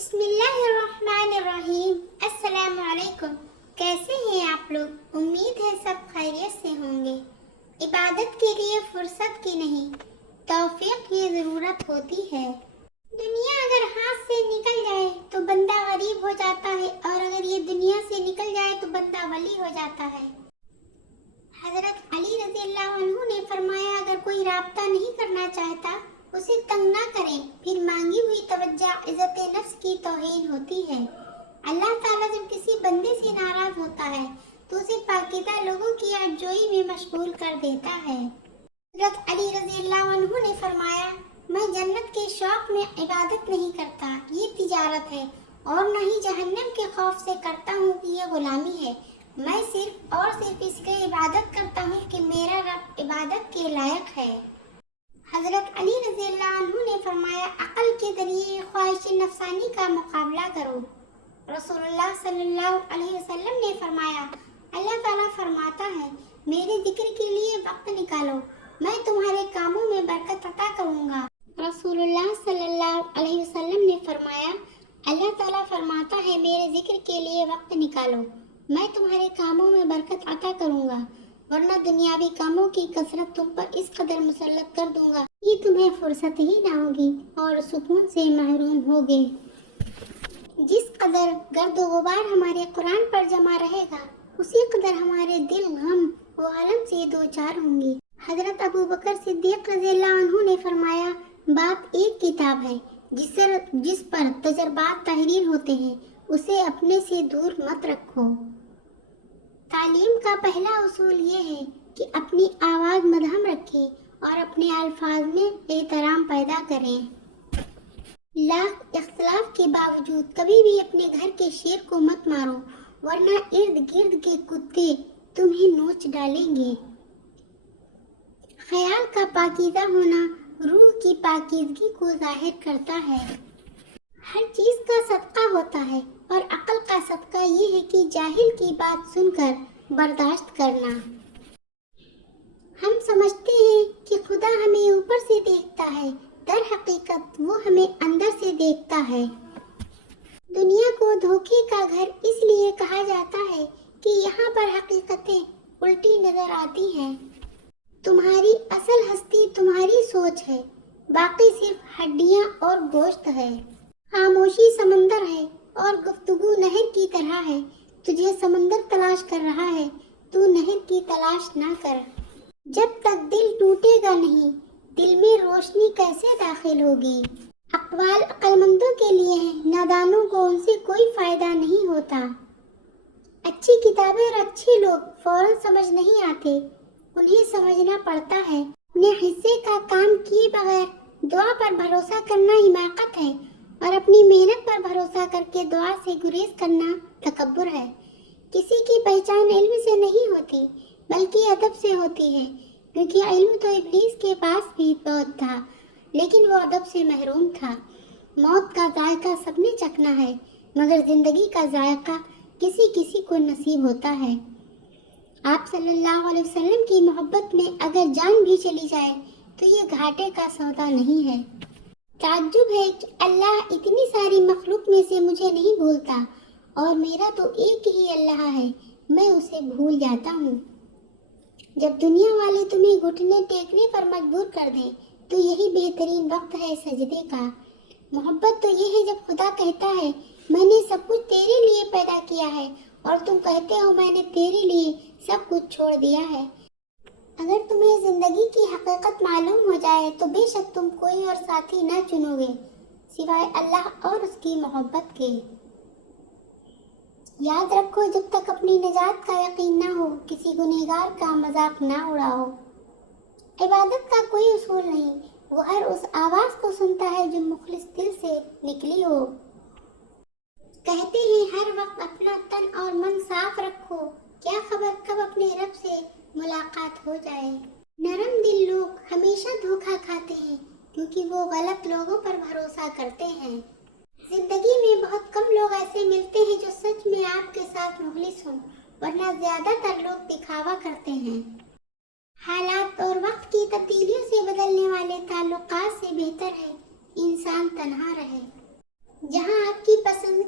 بسم اللہ الرحمن الرحیم۔ السلام علیکم، کیسے ہیں آپ لوگ؟ امید ہے سب خیریت سے ہوں گے۔ عبادت کے لیے فرصت کی نہیں، توفیق کی ضرورت ہوتی ہے۔ دنیا اگر ہاتھ سے نکل جائے تو بندہ غریب ہو جاتا ہے، اور اگر یہ دنیا سے نکل جائے تو بندہ ولی ہو جاتا ہے۔ حضرت علی رضی اللہ عنہ نے فرمایا، اگر کوئی رابطہ نہیں کرنا چاہتا اسے تنگ نہ کریں، پھر مانگی ہوئی توجہ عزت نفس کی توہین ہوتی ہے۔ اللہ تعالیٰ جب کسی بندے سے ناراض ہوتا ہے تو اسے پاکیزہ لوگوں کی آبجوئی میں مشغول کر دیتا ہے۔ حضرت علی رضی اللہ عنہ نے فرمایا، میں جنت کے شوق میں عبادت نہیں کرتا، یہ تجارت ہے، اور نہ ہی جہنم کے خوف سے کرتا ہوں کہ یہ غلامی ہے۔ میں صرف اور صرف اس کی عبادت کرتا ہوں کہ میرا رب عبادت کے لائق ہے۔ حضرت علی رضی اللہ عنہ نے فرمایا، عقل کے ذریعے خواہش نفسانی کا مقابلہ کرو۔ رسول اللہ صلی اللہ علیہ وسلم نے فرمایا، اللہ تعالیٰ فرماتا ہے، میرے ذکر کے لیے وقت نکالو، میں تمہارے کاموں میں برکت عطا کروں گا۔ رسول اللہ صلی اللہ علیہ وسلم نے فرمایا، اللہ تعالیٰ فرماتا ہے، میرے ذکر کے لیے وقت نکالو، میں تمہارے کاموں میں برکت عطا کروں گا، ورنہ دنیاوی کاموں کی کثرت تم پر اس قدر مسلط کر دوں گا کہ تمہیں فرصت ہی نہ ہوگی اور سکون سے محروم ہوگے۔ جس قدر گرد و غبار ہمارے قرآن پر جمع رہے گا، اسی قدر ہمارے دل غم و غلم سے دوچار ہوں گے۔ حضرت ابو بکر صدیق رضی اللہ عنہ نے فرمایا، بات ایک کتاب ہے جس پر تجربات تحریر ہوتے ہیں، اسے اپنے سے دور مت رکھو۔ تعلیم کا پہلا اصول یہ ہے کہ اپنی آواز مدھم رکھیں اور اپنے الفاظ میں احترام پیدا کریں۔ لاکھ اختلاف کے باوجود کبھی بھی اپنے گھر کے شیر کو مت مارو، ورنہ ارد گرد کے کتے تمہیں نوچ ڈالیں گے۔ خیال کا پاکیزہ ہونا روح کی پاکیزگی کو ظاہر کرتا ہے۔ ہر چیز کا صدقہ ہوتا ہے، اور عقل کا صدقہ یہ ہے کہ جاہل کی بات سن کر برداشت کرنا۔ ہم سمجھتے ہیں کہ خدا ہمیں اوپر سے دیکھتا ہے، در حقیقت وہ ہمیں اندر سے دیکھتا ہے۔ دنیا کو دھوکے کا گھر اس لیے کہا جاتا ہے کہ یہاں پر حقیقتیں الٹی نظر آتی ہیں۔ تمہاری اصل ہستی تمہاری سوچ ہے، باقی صرف ہڈیاں اور گوشت ہے۔ خاموشی سمندر ہے اور گفتگو نہر کی طرح ہے، تجھے سمندر تلاش کر رہا ہے، تو نہر کی تلاش نہ کر۔ جب تک دل ٹوٹے گا نہیں، دل میں روشنی کیسے داخل ہوگی؟ اقوال عقل مندوں کے لیے ہیں، نادانوں کو ان سے کوئی فائدہ نہیں ہوتا۔ اچھی کتابیں اور اچھے لوگ فوراً سمجھ نہیں آتے، انہیں سمجھنا پڑتا ہے۔ اپنے حصے کا کام کیے بغیر دعا پر بھروسہ کرنا حماقت ہے، اور اپنی محنت پر بھروسہ کر کے دعا سے گریز کرنا تکبر ہے۔ کسی کی پہچان علم سے نہیں ہوتی بلکہ ادب سے ہوتی ہے، کیونکہ علم تو ابلیس کے پاس بھی بہت تھا، لیکن وہ ادب سے محروم تھا۔ موت کا ذائقہ سب نے چکھنا ہے، مگر زندگی کا ذائقہ کسی کسی کو نصیب ہوتا ہے۔ آپ صلی اللہ علیہ وسلم کی محبت میں اگر جان بھی چلی جائے تو یہ گھاٹے کا سودا نہیں ہے۔ تعجب ہے کہ اللہ اتنی ساری مخلوق میں سے مجھے نہیں بھولتا، اور میرا تو ایک ہی اللہ ہے، میں اسے بھول جاتا ہوں۔ جب دنیا والے تمہیں گھٹنے ٹیکنے پر مجبور کر دیں تو یہی بہترین وقت ہے سجدے کا۔ محبت تو یہ ہے جب خدا کہتا ہے، میں نے سب کچھ تیرے لیے پیدا کیا ہے، اور تم کہتے ہو میں نے تیرے لیے سب کچھ چھوڑ دیا ہے۔ اگر تمہیں زندگی کی حقیقت معلوم ہو جائے تو بے شک تم کوئی اور ساتھی نہ چنو گے سوائے اللہ اور اس کی محبت کے۔ یاد رکھو، جب تک اپنی نجات کا یقین نہ ہو، کسی گنہگار کا مذاق نہ اڑاؤ۔ عبادت کا کوئی اصول نہیں، وہ ہر اس آواز کو سنتا ہے جو مخلص دل سے نکلی ہو۔ کہتے ہیں ہر وقت اپنا تن اور من صاف رکھو، کیا خبر کب اپنے رب سے ملاقات ہو جائے۔ نرم دل لوگ ہمیشہ دھوکہ کھاتے ہیں، کیونکہ وہ غلط لوگوں پر بھروسہ کرتے ہیں۔ زندگی میں بہت کم لوگ ایسے ملتے ہیں جو سچ میں آپ کے ساتھ مخلص ہوں، ورنہ زیادہ تر لوگ دکھاوا کرتے ہیں۔ حالات اور وقت کی تبدیلیوں سے بدلنے والے تعلقات سے بہتر ہے انسان تنہا رہے۔ جہاں آپ کی